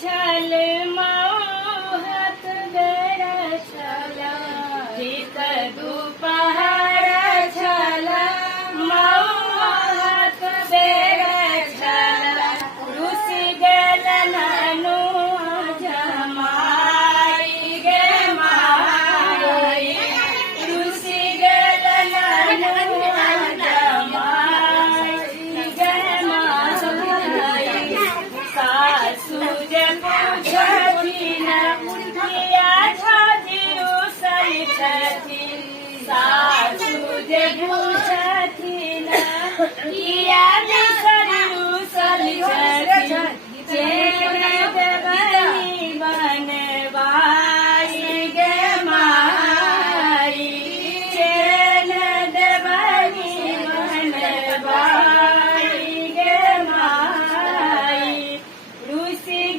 छल हाथ बेर छल हित दुपहर छल हाथ बेर छल रुसि गेल ननु जमाई गे माई रुसि गेल ननु जमाई गे माई सासु जे पूछथिन किया झाजी उसै छथिन सासु जे पूछथिन किया बिसरी उसै छथिन